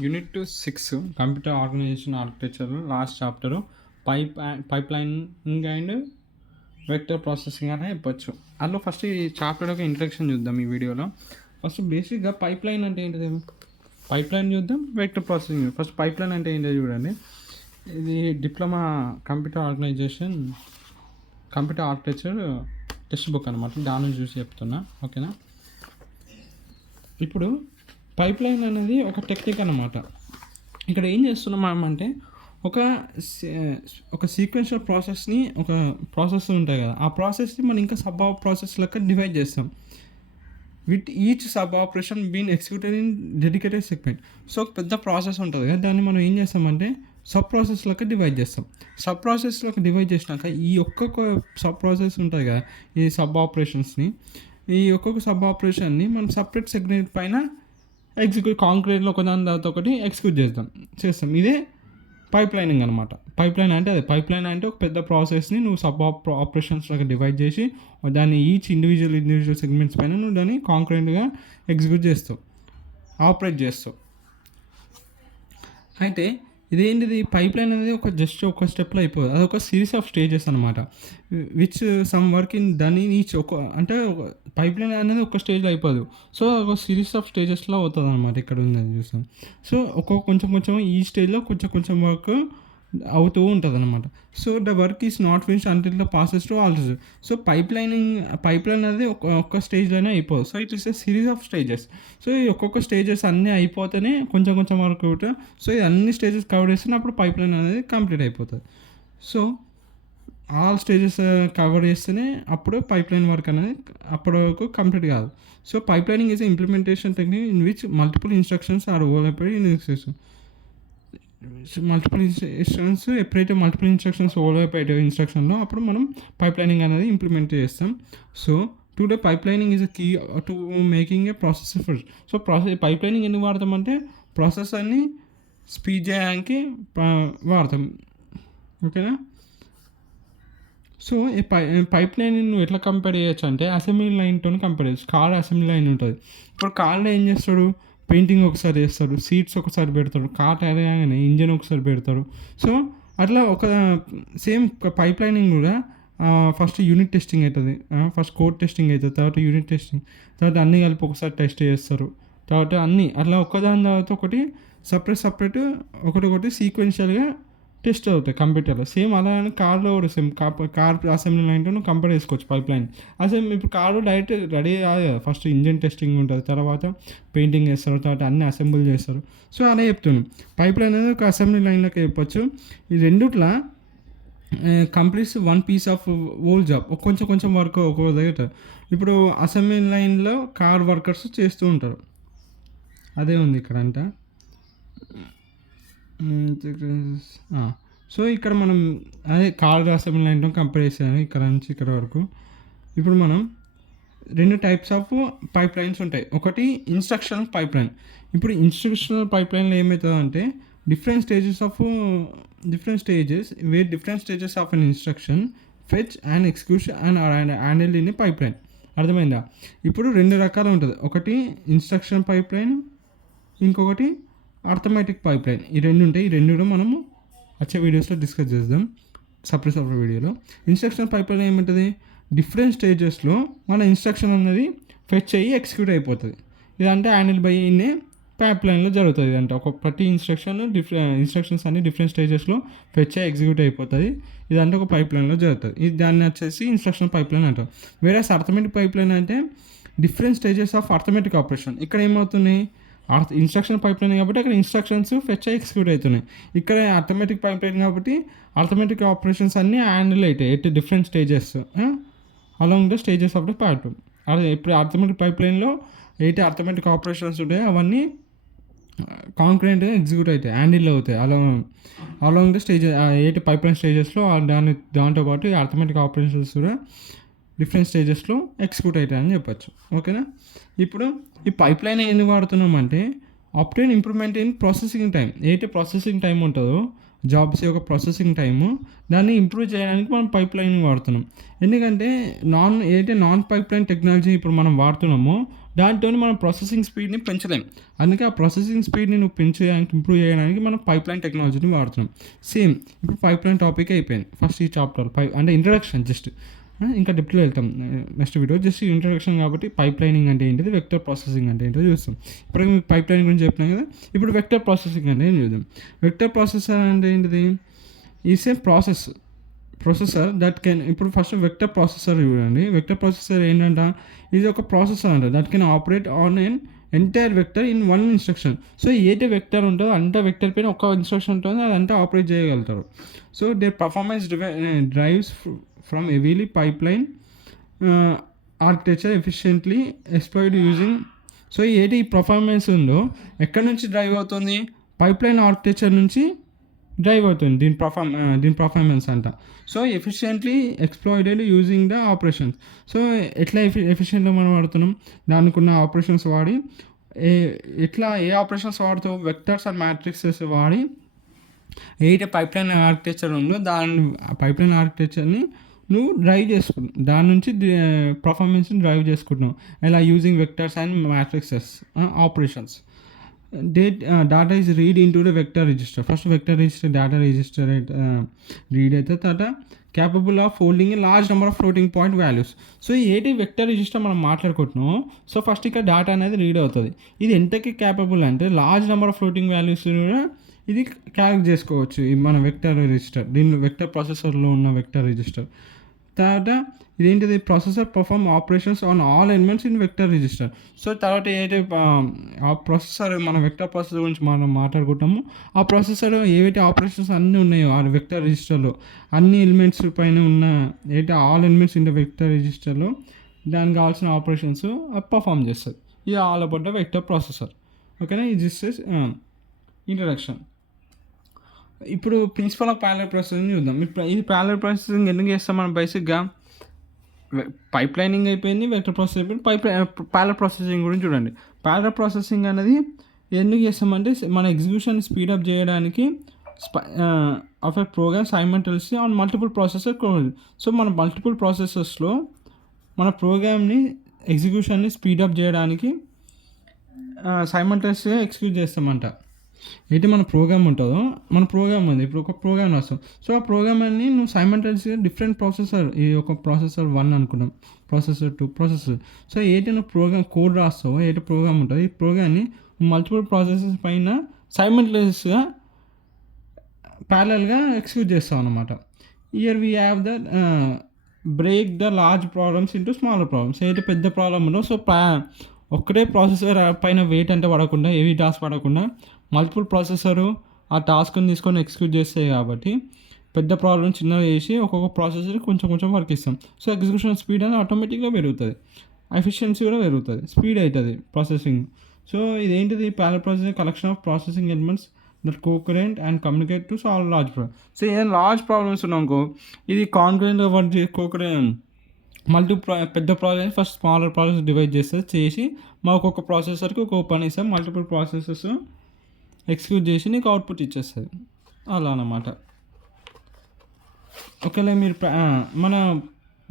Unit 6 computer organisation architecture last chapter pipelining and vector processing అని చెప్పొచ్చు. అందులో first ఈ చాప్టర్ ఒక ఇంట్రడక్షన్ చూద్దాం ఈ వీడియోలో. ఫస్ట్ బేసిక్గా పైప్ లైన్ అంటే ఏంటిది, పైప్ లైన్ చూద్దాం, vector processing. First pipe line అంటే ఏంటో చూడండి. ఇది diploma computer architecture text book అనమాట, దాని చూసి చెప్తున్నా, ఓకేనా. ఇప్పుడు పైప్ లైన్ అనేది ఒక టెక్నిక్ అన్నమాట. ఇక్కడ ఏం చేస్తున్నాం అంటే ఒక సీక్వెన్షియల్ ప్రాసెస్ని, ఒక ప్రాసెస్ ఉంటాయి కదా, ఆ ప్రాసెస్ని మనం ఇంకా సబ్ ప్రాసెస్ లెక్క డివైడ్ చేస్తాం. With each sub operation been executed in dedicated segment. So ఒక పెద్ద ప్రాసెస్ ఉంటుంది కదా, దాన్ని మనం ఏం చేస్తామంటే సబ్ ప్రాసెస్లోకి డివైడ్ చేస్తాం. సబ్ ప్రాసెస్లోకి డివైడ్ చేసినాక ఈ ఒక్కొక్క సబ్ ప్రాసెస్ ఉంటుంది కదా, ఈ సబ్ ఆపరేషన్స్ని, ఈ ఒక్కొక్క సబ్ ఆపరేషన్ని మనం సపరేట్ సెగ్మెంట్ పైన కాంక్రీట్లో ఒకదాని తర్వాత ఒకటి ఎగ్జిక్యూట్ చేస్తాం. ఇదే పైప్ లైనింగ్ అనమాట. పైప్ లైన్ అంటే అదే. పైప్ లైన్ అంటే ఒక పెద్ద ప్రాసెస్ని నువ్వు సబ్ ఆపరేషన్స్ లాగా డివైడ్ చేసి దాన్ని ఈచ్ ఇండివిజువల్ సెగ్మెంట్స్ పైన నువ్వు దాన్ని కాంక్రీట్గా ఎగ్జిక్యూట్ చేస్తావు, ఆపరేట్ చేస్తావు. అయితే ఇదేంటిది, పైప్ లైన్ అనేది ఒక స్టెప్లో అయిపోదు, అది ఒక సిరీస్ ఆఫ్ స్టేజెస్ అనమాట. విచ్ సమ్ వర్క్ ఇన్ దాన్ని ఈచ్ అంటే పైప్ లైన్ అనేది ఒక స్టేజ్లో అయిపోదు. సో ఒక సిరీస్ ఆఫ్ స్టేజెస్లో అవుతుంది అనమాట. ఇక్కడ ఉంది చూస్తాం. సో కొంచెం ఈ స్టేజ్లో కొంచెం వర్క్ అవుతూ ఉంటుంది అనమాట. So the work is not finish until the passes to all. So pipe line అనేది ఒక్క స్టేజ్లోనే అయిపోదు. So it is a series of stages. So ఈ ఒక్కొక్క స్టేజెస్ అన్నీ అయిపోతేనే కొంచెం వర్క్ అవుట్. సో ఇది అన్ని స్టేజెస్ కవర్ చేస్తేనే అప్పుడు పైప్ లైన్ అనేది కంప్లీట్ అయిపోతుంది. సో ఆల్ స్టేజెస్ కవర్ చేస్తేనే అప్పుడు పైప్ లైన్ వర్క్ అనేది అప్పటి వరకు కంప్లీట్ కాదు. So pipelining is implementation technique in which multiple instructions are overlapped in execution. ఎప్పుడైతే మల్టిపుల్ ఇన్స్ట్రక్షన్స్ ఓవర్లాప్ ఇన్స్ట్రక్షన్లో అప్పుడు మనం పైప్ లైనింగ్ అనేది ఇంప్లిమెంట్ చేస్తాం. So today pipelining is a key to making a process first. So pipelining ఎందుకు వాడతామంటే ప్రాసెసర్ని speed చేయడానికి వాడతాం, ఓకేనా. సో ఈ పైప్ లైన్ నువ్వు ఎట్లా కంపేర్ చేయొచ్చు అంటే అసెంబ్లీ లైన్తో కంపేర్ చేయొచ్చు. కార్ అసెంబ్లీ లైన్ ఉంటుంది. ఇప్పుడు కార్లో ఏం చేస్తాడు, పెయింటింగ్ ఒకసారి చేస్తాడు, సీట్స్ ఒకసారి పెడతాడు, కార్ టైర్ కానీ ఇంజన్ ఒకసారి పెడతాడు. సో అట్లా ఒక సేమ్ పైప్ లైనింగ్ కూడా ఫస్ట్ యూనిట్ టెస్టింగ్ అవుతుంది, ఫస్ట్ కోడ్ టెస్టింగ్ అవుతుంది, తర్వాత యూనిట్ టెస్టింగ్, తర్వాత అన్నీ కలిపి ఒకసారి టెస్ట్ చేస్తారు, తర్వాత అన్నీ అట్లా ఒక్కదాని తర్వాత ఒకటి సపరేట్ ఒకటి సీక్వెన్షియల్గా టెస్ట్ అవుతాయి కంప్యూటర్లో. సేమ్ అలానే కార్లో కూడా సేమ్ కార్ అసెంబ్లీ లైన్తో నువ్వు కంపేర్ చేసుకోవచ్చు పైప్ లైన్. ఇప్పుడు కారు డైరెక్ట్ రెడీ కాదు కదా, ఫస్ట్ ఇంజన్ టెస్టింగ్ ఉంటుంది, తర్వాత పెయింటింగ్ చేస్తారు, తర్వాత అన్నీ అసెంబుల్ చేస్తారు. సో అలా చెప్తున్నాను, పైప్ లైన్ అనేది ఒక అసెంబ్లీ లైన్లోకి చెప్పొచ్చు. ఈ రెండుట్లా completes one piece of whole job. కొంచెం వర్క్ ఒక్కొక్క దగ్గర. ఇప్పుడు అసెంబ్లీ లైన్లో కార్ వర్కర్స్ చేస్తూ ఉంటారు, అదే ఉంది ఇక్కడ అంట. సో ఇక్కడ మనం అదే కార్ అసెంబ్లీ లైన్తో కంపేర్ చేసాను ఇక్కడ నుంచి ఇక్కడ వరకు. ఇప్పుడు మనం రెండు టైప్స్ ఆఫ్ పైప్ లైన్స్ ఉంటాయి. ఒకటి ఇన్స్ట్రక్షనల్ పైప్ లైన్. ఇప్పుడు ఇన్స్ట్రక్షనల్ పైప్ లైన్లో ఏమవుతుందంటే different stages of an instruction fetch and execution and handle in pipe line. అర్థమైందా? ఇప్పుడు రెండు రకాలు ఉంటుంది. ఒకటి ఇన్స్ట్రక్షన్ పైప్ లైన్, ఇంకొకటి ఆర్థమెటిక్ పైప్ లైన్. ఈ రెండు ఉంటాయి. ఈ రెండు కూడా మనము వచ్చే వీడియోస్లో డిస్కస్ చేద్దాం, సపరేట్ వీడియోలో. ఇన్స్ట్రక్షన్ పైప్ లైన్ ఏముంటుంది, డిఫరెంట్ స్టేజెస్లో మన ఇన్స్ట్రక్షన్ అనేది ఫెచ్ అయ్యి ఎగ్జిక్యూట్ అయిపోతుంది. ఇదంటే హ్యాండిల్ బై ఇన్ పైప్ లైన్లో జరుగుతుంది. ఇదంటే ప్రతి ఇన్స్ట్రక్షన్స్ అన్ని డిఫరెంట్ స్టేజెస్లో ఫెచ్ అయ్యి ఎగ్జిక్యూట్ అయిపోతుంది. ఇదంటే ఒక పైప్ లైన్లో జరుగుతుంది. దాన్ని వచ్చేసి ఇన్స్ట్రక్షన్ పైప్ లైన్ అంటారు. వేరే అర్థమెటిక్ పైప్ లైన్ అంటే different stages of arithmetic operation. ఇక్కడ ఏమవుతున్నాయి, ఇన్స్ట్రక్షన్ పైప్ లైన్ కాబట్టి అక్కడ ఇన్స్ట్రక్షన్స్ ఫెచ్ అయ్యి ఎగ్జిక్యూట్ అవుతున్నాయి. ఇక్కడ అర్థమెటిక్ పైప్ లైన్ కాబట్టి అర్థమెటిక్ ఆపరేషన్స్ అన్నీ హ్యాండిల్ అవుతాయి at different stages along the stages of the pipe. అదే ఇప్పుడు అర్థమెటిక్ పైప్ లైన్లో అర్థమెటిక్ ఆపరేషన్స్ ఉంటాయి, అవన్నీ కాంక్రీట్గా ఎగ్జిక్యూట్ అవుతాయి, హ్యాండిల్ అవుతాయి along the stages. Pipe line స్టేజెస్లో దాంతోపాటు అర్థమెటిక్ ఆపరేషన్స్ కూడా డిఫరెంట్ స్టేజెస్లో ఎగ్జిక్యూట్ అవుతాయని చెప్పచ్చు, ఓకేనా. ఇప్పుడు ఈ పైప్ లైన్ ఎందుకు వాడుతున్నాం అంటే obtain improvement in processing time. Processing time ఉంటుందో జాబ్స్ యొక్క ప్రాసెసింగ్ టైము, దాన్ని ఇంప్రూవ్ చేయడానికి మనం పైప్ లైన్ వాడుతున్నాం. ఎందుకంటే నాన్ పైప్ లైన్ టెక్నాలజీ ఇప్పుడు మనం వాడుతున్నామో దాంతో మనం ప్రాసెసింగ్ స్పీడ్ని పెంచలేం. అందుకే ఆ ప్రాసెసింగ్ స్పీడ్ని నువ్వు పెంచడానికి ఇంప్రూవ్ చేయడానికి మనం పైప్ లైన్ టెక్నాలజీని వాడుతున్నాం. సేమ్ ఇప్పుడు పైప్ లైన్ టాపిక్ అయిపోయింది ఫస్ట్ ఈ చాప్టర్ అంటే ఇంట్రడక్షన్ జస్ట్. ఇంకా డెప్త్లో వెళ్తాం నెక్స్ట్ వీడియో. జస్ట్ ఇంట్రడక్షన్ కాబట్టి పైప్ లైనింగ్ అంటే ఏంటిది, వెక్టర్ ప్రాసెసింగ్ అంటే ఏంటో చూస్తాం. ఇప్పుడు మీకు పైప్ లైన్ గురించి చెప్పినాం కదా, ఇప్పుడు వెక్టర్ ప్రాసెసింగ్ అంటే ఏం చూద్దాం. వెక్టర్ ప్రాసెసర్ అంటే ఏంటిది, is a processor that can, ఇప్పుడు ఫస్ట్ వెక్టర్ ప్రాసెసర్ చూడండి. వెక్టర్ ప్రాసెసర్ ఏంటంట, ఇది ఒక ప్రాసెసర్ అంట that can operate on an entire vector in one instruction. So ఏదైతే వెక్టర్ ఉంటుందో అంత వెక్టర్ పైన ఒక ఇన్స్ట్రక్షన్ ఉంటుందో అదంతా ఆపరేట్ చేయగలుగుతారు. So they performance drives from heavily pipe line architecture efficiently exploited using. So ఏది పర్ఫార్మెన్స్ ఉందో ఎక్కడి నుంచి డ్రైవ్ అవుతుంది, పైప్ లైన్ ఆర్కిటెక్చర్ నుంచి డ్రైవ్ అవుతుంది దీని పర్ఫార్మెన్స్ అంట. So efficiently exploited using the operations. So ఎట్లా ఎఫిషియెంట్గా మనం వాడుతున్నాం, దానికి ఉన్న ఆపరేషన్స్ వాడి ఏ ఆపరేషన్స్ వాడుతావు, వెక్టర్స్ అండ్ మ్యాట్రిక్సెస్ వాడి ఏదైతే పైప్ లైన్ ఆర్కిటెక్చర్ ఉందో పైప్ లైన్ ఆర్కిటెక్చర్ని నువ్వు డ్రైవ్ చేసుకుంటావు, దాని నుంచి పర్ఫార్మెన్స్ని డ్రైవ్ చేసుకుంటున్నావు. ఎలా using vectors and matrixes operations. Data is read into the vector register. First vector register data register read అయితే తర్వాత capable of holding a large number of floating point values. So ఏటి vector register మనం మాట్లాడుకుంటున్నాం. So first ఇక్కడ data అనేది read అవుతుంది. ఇది ఎంతకి క్యాపబుల్ అంటే large number of floating values కూడా ఇది క్యాలిక్యులేట్ చేసుకోవచ్చు. మన వెక్టర్ రిజిస్టర్, దీనిలో వెక్టర్ ప్రాసెసర్లో ఉన్న వెక్టర్ రిజిస్టర్. తర్వాత ఇదేంటిది, processor perform operations on all elements in vector register. So తర్వాత ఏదైతే ఆ ప్రాసెసర్, మన వెక్టర్ ప్రాసెసర్ గురించి మనం మాట్లాడుకుంటాము, ఆ ప్రాసెసర్ ఏవైతే ఆపరేషన్స్ అన్నీ ఉన్నాయో ఆ వెక్టర్ రిజిస్టర్లో అన్ని ఎలిమెంట్స్ పైన ఉన్న ఏదైతే all elements in the vector రిజిస్టర్లో దానికి కావాల్సిన ఆపరేషన్స్ పర్ఫామ్ చేస్తుంది. ఇది all about the vector processor. ఓకేనా, ఇది జస్ట్ ఇంట్రడక్షన్. ఇప్పుడు ప్రిన్సిపల్ ఆఫ్ ప్యారలల్ ప్రాసెసింగ్ చూద్దాం. ఇప్పుడు ఇది ప్యారలల్ ప్రాసెసింగ్ ఎందుకు చేస్తాం మనం బేసిక్గా, పైప్ లైనింగ్ అయిపోయింది, వెక్టర్ ప్రాసెసింగ్ అయిపోయింది, ప్యారలల్ ప్రాసెసింగ్ గురించి చూడండి. ప్యారలల్ ప్రాసెసింగ్ అనేది ఎందుకు చేస్తామంటే మన ఎగ్జిక్యూషన్ స్పీడప్ చేయడానికి of a program simultaneously on multiple processor. So మన మల్టిపుల్ ప్రాసెసర్స్లో మన ప్రోగ్రామ్ని ఎగ్జిక్యూషన్ని స్పీడప్ చేయడానికి సైమల్టేనియస్గా ఎగ్జిక్యూట్ చేస్తామంట. అయితే మన ప్రోగ్రామ్ ఉంటుందో, మన ప్రోగ్రామ్ ఉంది, ఇప్పుడు ఒక ప్రోగ్రామ్ రాస్తాం. సో ఆ ప్రోగ్రామ్ అన్ని నువ్వు సైమల్టేనియస్గా డిఫరెంట్ ప్రాసెసర్, ఈ ఒక ప్రాసెసర్ 1 అనుకున్నాం, ప్రాసెసర్ 2 ప్రాసెసర్. సో ఏదైతే నువ్వు ప్రోగ్రామ్ కోడ్ రాస్తావో, ఏదైతే ప్రోగ్రామ్ ఉంటుందో ఈ ప్రోగ్రామ్ని మల్టిపుల్ ప్రాసెసర్స్ పైన సైమల్టేనియస్గా ప్యారలల్గా ఎగ్జిక్యూట్ చేస్తాం అన్నమాట. Year we have the break the large problems into smaller problems. ఏదైతే పెద్ద ప్రాబ్లమ్ ఉందో, సో ఒక్కటే ప్రాసెసర్ పైన వెయిట్ అంటే పడకుండా, హెవీ టాస్క్ పడకుండా మల్టిపుల్ ప్రాసెసరు ఆ టాస్క్ని తీసుకొని ఎగ్జిక్యూట్ చేస్తాయి కాబట్టి పెద్ద ప్రాబ్లం చిన్నగా చేసి ఒక్కొక్క ప్రాసెసర్ కొంచెం కొంచెం వర్క్ ఇస్తాం. సో ఎగ్జిక్యూషన్ స్పీడ్ అనేది ఆటోమేటిక్గా పెరుగుతుంది, ఎఫిషియన్సీ కూడా పెరుగుతుంది, స్పీడ్ అవుతుంది ప్రాసెసింగ్. సో ఇదేంటిది, parallel processing collection of processing elements that concurrent and communicate to solve large problem. So ఏదైనా లార్జ్ ప్రాబ్లమ్స్ ఉన్నాకో ఇది కాన్కరెంట్గా వర్క్ కోకరెంట్ పెద్ద process first smaller process divide చేసి మా ఒక్కొక్క ప్రాసెసర్కి ఒక్కొక్క పని ఇస్తాం, మల్టిపుల్ ప్రాసెసెస్ ఎగ్జిక్యూట్ చేసి నీకు అవుట్పుట్ ఇచ్చేస్తుంది. అలా అన్నమాట. ఒకవేళ మీరు మన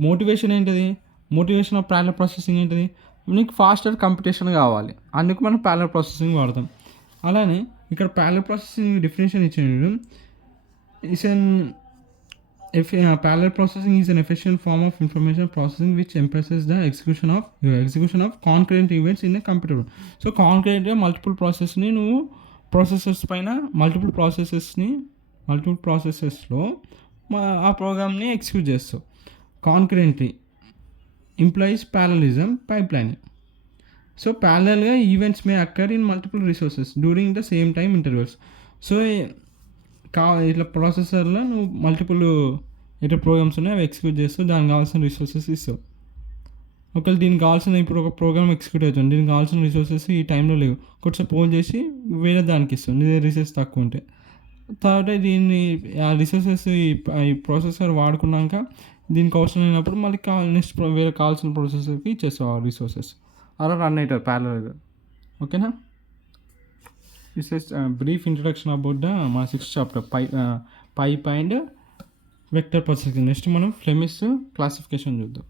మోటివేషన్ ఏంటిది, మోటివేషన్ ఆఫ్ ప్యారలల్ ప్రాసెసింగ్ ఏంటిది, నీకు ఫాస్టర్ కంప్యూటేషన్ కావాలి, అందుకు మనం ప్యారలల్ ప్రాసెసింగ్ వాడతాం. అలానే ఇక్కడ ప్యారలల్ ప్రాసెసింగ్ డెఫినేషన్ ఇచ్చాను. Parallel processing is an efficient form of information processing which emphasizes the execution of concurrent events in a computer. So concurrent multiple processని నువ్వు ప్రాసెసర్స్ పైన మల్టిపుల్ ప్రాసెసెస్లో ఆ ప్రోగ్రామ్ని ఎగ్జిక్యూట్ చేస్తావు. Concurrently implies parallelism pipe lining. So ప్యారలల్గా events may occur in multiple resources during the same time intervals. So ఇట్లా ప్రాసెసర్లో నువ్వు మల్టిపుల్ ఎట్లా ప్రోగ్రామ్స్ ఉన్నాయి అవి ఎగ్జిక్యూట్ చేస్తావు, దానికి కావాల్సిన రిసోర్సెస్ ఇస్తావు. ఒకవేళ దీనికి కావాల్సిన, ఇప్పుడు ఒక ప్రోగ్రామ్ ఎగ్జిక్యూట్ అవుతుంది, దీనికి కావాల్సిన రిసోర్సెస్ ఈ టైంలో లేవు, కొంచెం పోల్ చేసి వేరే దానికి ఇస్తాం నీ రిసోర్సెస్ తక్కువ ఉంటే. తర్వాత దీన్ని ఆ రిసోర్సెస్ ఈ ప్రాసెసర్ వాడుకున్నాక దీనికి అవసరం లేనప్పుడు మళ్ళీ నెక్స్ట్ వేరే కావాల్సిన ప్రాసెసర్కి ఇచ్చేస్తావు ఆ రిసోర్సెస్. అలా రన్ అవుతారు ప్యారలల్గా. ఓకేనా, this is brief introduction about the మా 6th chapter pipe and vector processing. Next మనం ఫ్లెమిష్ క్లాసిఫికేషన్ చూద్దాం.